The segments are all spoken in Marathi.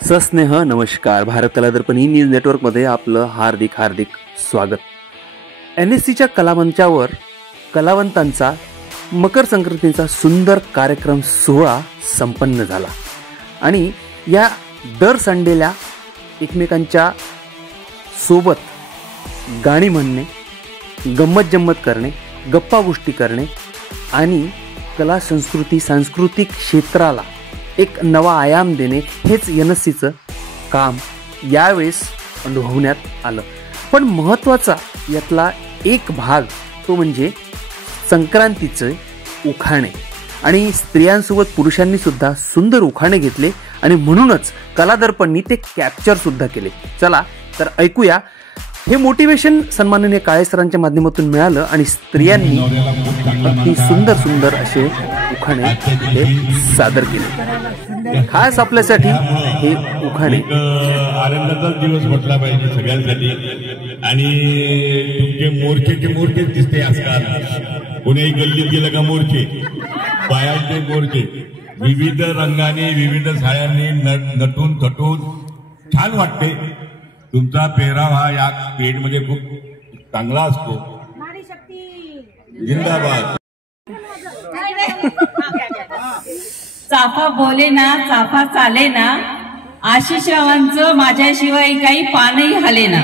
सस्नेह नमस्कार. भारत कला दर्पण ही न्यूज नेटवर्कमध्ये आपलं हार्दिक स्वागत. NSCच्या कलामंचावर कलावंतांचा मकर संक्रांतीचा सुंदर कार्यक्रम सोहळा संपन्न झाला आणि या दर संडेला एकमेकांच्या सोबत गाणी म्हणणे, गंमत जम्मत करणे, गप्पा गोष्टी करणे आणि कला संस्कृती सांस्कृतिक क्षेत्राला एक नवा आयाम देणे हेच NSCचं काम यावेळेस अनुभवण्यात आलं. पण महत्त्वाचा यातला एक भाग तो म्हणजे संक्रांतीचे उखाणे आणि स्त्रियांसोबत पुरुषांनी सुद्धा सुंदर उखाणे घेतले आणि म्हणूनच कला दर्पणनी ते कॅप्चर सुद्धा केले. चला तर ऐकूया. हे मोटिवेशन सन्माननीय काळे सरांच्या माध्यमातून मिळालं आणि स्त्रियांनी अगदी सुंदर असे उखाणे ते सादर केले. खास आपल्यासाठी हे उखाणे आनंदाचा दिवस म्हटला पाहिजे सगळ्यांसाठी. आणि तुमचे मोर्चे दिसते आजकाल. कोणी गल्लीत गेलं का मोर्चे, बायांचे मोर्चे, विविध रंगाने विविध साड्यांनी नटून थटून छान वाटते. तुमचा पेहराव हा या पेड मध्ये खूप चांगला असतो. जिंदाबाद. चाफा बोले ना, चाफा चाले ना, आशिष रावांचं माझ्याशिवाय काही पानही हले ना.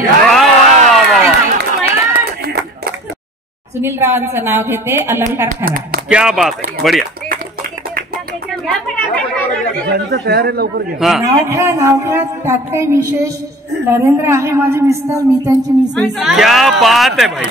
सुनील रावांचं नाव घेते, अलंकार खरा. क्या बात है, बढ़िया. नाव घ्या त्यात काही विशेष. नरेंद्र आहे माझे मिस्टर, मी त्यांची मिसेस. क्या बात है भाई.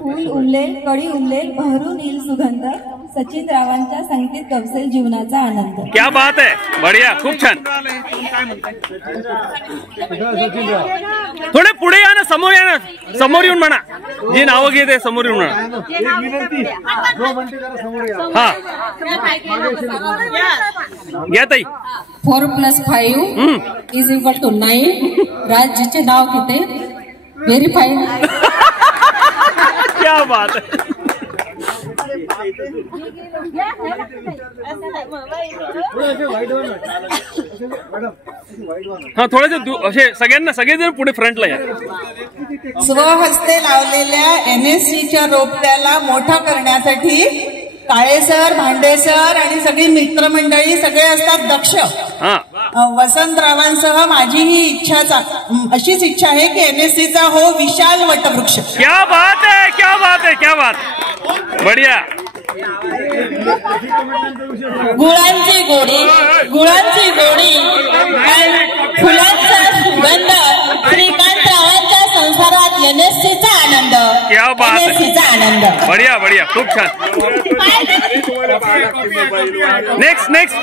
फूल उमलेल, कळी उमलेल, बहरू नील सुगंध, सचिन रावांच्या संगीत कौशल जीवनाचा आनंद. क्या बात है, बढ़िया, खूप छान. थोडे पुढे या ना, समोर या ना, समोर येऊन म्हणा. जी नावं घेते समोर येऊन म्हणा. हा घ्या ताई. 4+5 = 9. राज्याचे नाव घेते, व्हेरीफाईड. क्या बात है. हा थोडेसे सगळेजण पुढे फ्रंटला या. स्वहस्ते लावलेल्या NSCच्या रोपट्याला मोठा करण्यासाठी काळे सर, भांडे सर आणि सगळी मित्रमंडळी सगळे असतात दक्ष. वसंतरावांसह माझीही अशीच इच्छा आहे की NSCचा हो विशाल वटवृक्ष. क्या बात है, क्या बात है, क्या बात. बढ़िया. गुळांची गोडी फुलांचा सुगंध, श्रीकांत रावांच्या संसारात NSCचा आनंद. क्या बात है, NSCचा आनंद. बढ़िया, खूप छान. नेक्स्ट.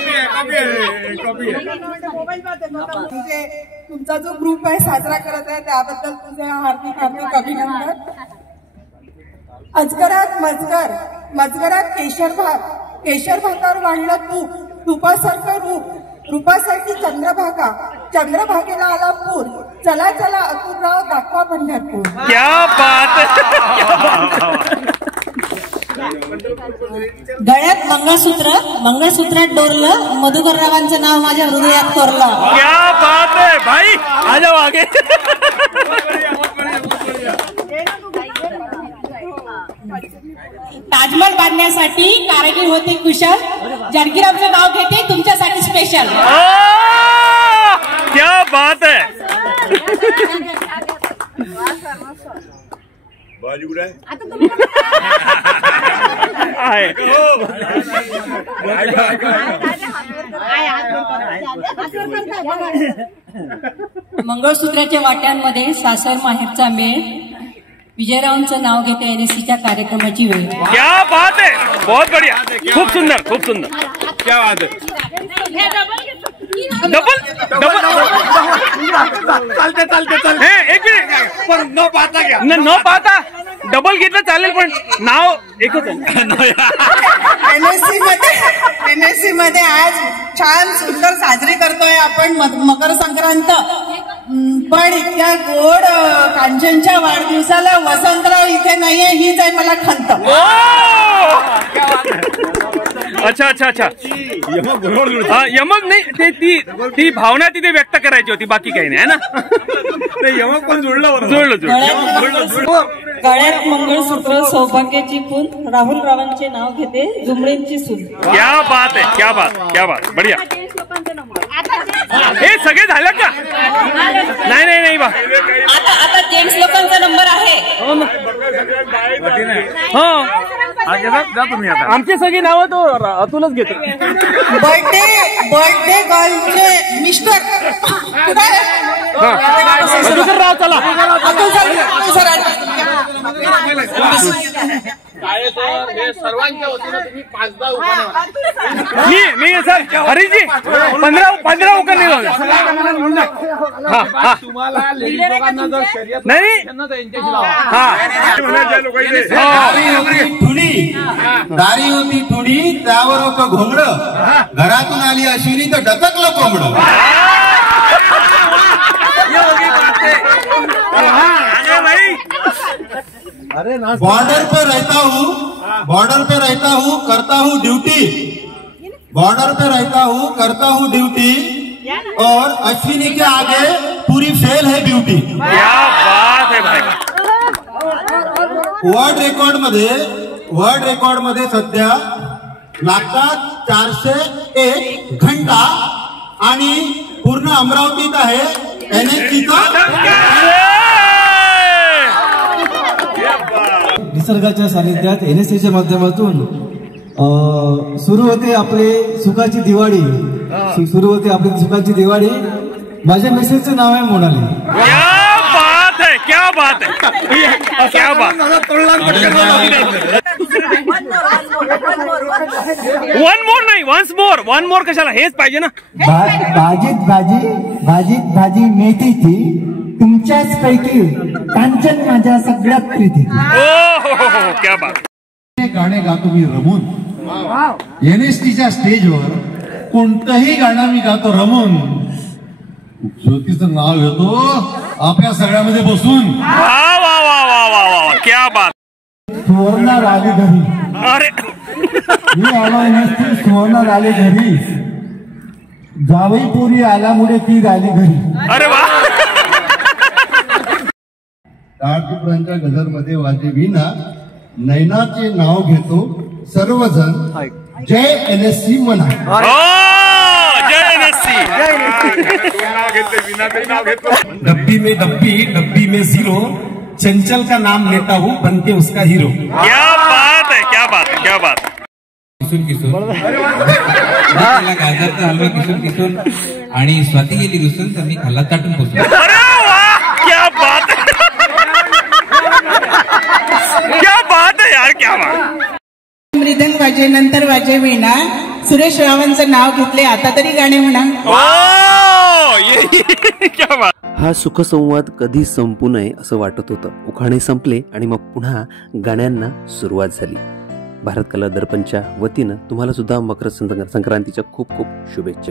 तुमचा जो ग्रुप आहे साजरा करत आहे त्याबद्दल तुझे हार्दिक अभिनंदन. अजगरात मजगरात केशर भातावर वाढलं तूप, तुपासारखं रूपासाठी चंद्रभागेला आला पूर. चला अतुलराव दाखवा पंढरपूर. क्या बात. गळ्यात मंगळसूत्रात डोरलं, मधुकररावांचं नाव माझ्या हृदयात कोरलं. क्या बात है भाई, आ जाओ आगे. ताजमहल बांधण्यासाठी कारागीर होते कुशल, जानकीरामचं नाव घेते तुमच्यासाठी स्पेशल. क्या बात है. मंगळसूत्राच्या वाट्यांमध्ये सासर माहेरचा मेळ, विजयरावांचं नाव घेते NSCच्या कार्यक्रमाची वेळ. क्या बात है, बहुत बढ़िया, खूप सुंदर. क्या बात है. डबल चालते. एक मिनिट, पण न पाहता डबल घेतलं चालेल, पण नाव एकच आहे. NSC मध्ये आज छान सुंदर साजरी करतोय आपण मकर संक्रांत. पण इतक्या गोड कांचनच्या वाढदिवसाला वसंतराव इथे नाहीये हीच आहे मला खंत. अच्छा अच्छा अच्छा. यमक नाही ते ती भावना तिथे व्यक्त करायची होती, बाकी काही नाही है ना. ते यमक पण जुळलं. गळ्यात मंगळसूत्र सौभाग्याची खून राहुल रावांचे नाव घेते जुमडींची सून. क्या बात आहे, क्या बात बढिया. हे सगळे झालं का? नाही बा. आता जेंट्स लोकांचा नंबर आहे. आमची सगळी नावं तो अतुलच घेतो. बर्थडे गर्लचे मिस्टर राव चला. सर्वांच्या वतीनं तुम्ही 5-10 मी सर हरीजी 15 उकर नाही लावले. तुम्हाला लेडीज लोकांना जर शर्यत नाही दारी होती थोडी त्यावर होतं घोंगडं, घरातून आली अश्विनी तर डचकलं कोंबडं. बॉर्डर पे रहता हूँ करता हूँ ड्यूटी, बॉर्डर पे रहता हूँ करता हूँ ड्यूटी, और अश्विनी के आगे पूरी फेल है ब्यूटी. क्या बात है भाई. वर्ल्ड रेकॉर्ड मध्ये सध्या लागतात 401 घंटा आणि पूर्ण अमरावतीत आहे NSCचा. निसर्गाच्या सानिध्यात NSCच्या माध्यमातून सुरू होते आपले सुखाची दिवाळी. माझ्या मिसेसचं नाव आहे मोनाली. क्या बात है. वन मोर कशाला, हेच पाहिजे ना. भाजीत भाजी मेथीची, तुमच्याच पैकी कांचन माझ्या सगळ्यात प्रीती. क्या बात. गाणे गातो मी रमून, NSCच्या स्टेजवर कोणतंही गाणं मी गातो रमून. ज्योतीचं नाव घेतो आपल्या सगळ्यामध्ये बसून. वा क्या बात. सुवर्णा आली घरी. अरे मी आलो NSC, सुवर्णा आली घरी, जावई पोरी आल्यामुळे ती राहिली घरी. अरे वा. टाळपुरांच्या गजरमध्ये वाजे विना, नैनाचे नाव घेतो सर्वजण, जय NSC म्हणा. जय NSC. डब्बी में जीरो, चंचल का नाम लेता हूँ बनके उसका हीरो. क्या बात है. किसून गाजरचा हलवा किसून आणि स्वाती गेली रुसून तर मी खाल्ला ताटून पोचलो. अरे वा, क्या बात है यार, क्या बात. मृदंग वाजे, नंतर वाजे वीणा, सुरेश रावांचं नाव घेतले, आता तरी गाणे म्हणा. क्या बात. हा सुखसंवाद कधी संपू नये असं वाटत होतं. उखाणे संपले आणि मग पुन्हा गाण्यांना सुरुवात झाली. भारत कला दर्पणच्या वतीनं तुम्हाला सुद्धा मकर संक्रांतीच्या खूप खूप शुभेच्छा.